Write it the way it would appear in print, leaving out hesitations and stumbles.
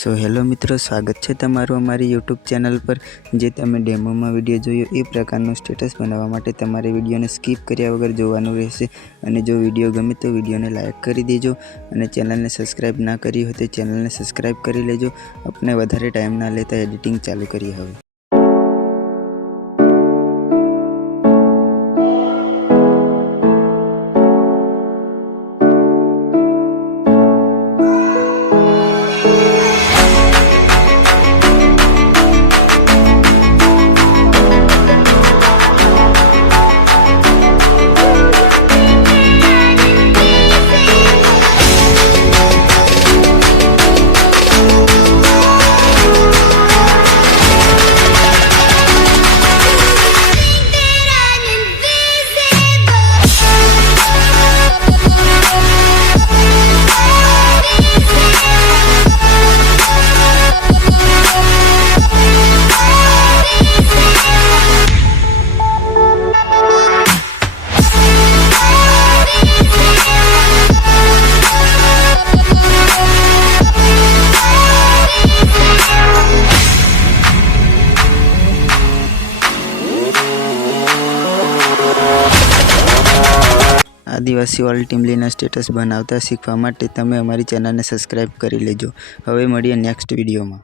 So hello मित्रों, स्वागत है तमारू अमारी यूट्यूब चैनल पर। जे तमे डेमो में विडियो जोयो ए प्रकारनो स्टेटस बनावा माटे तमारे विडियो ने स्कीप कर्या वगर जोवानुं रहेशे। अने जो विडियो गमे तो विडियो ने लाइक करी देजो अने चेनल ने सब्सक्राइब ना करी हो तो चेनल ने सब्सक्राइब करी लेजो। अपने वधारे टाइम ना लेता एडिटिंग चालू करिए हवे। आदिवासी वाली टीमलीना स्टेटस बनावता शीखवा माटे तमे अमारी चेनल ने सब्सक्राइब करी लेजो। हवे मळीए नेक्स्ट विडियो में।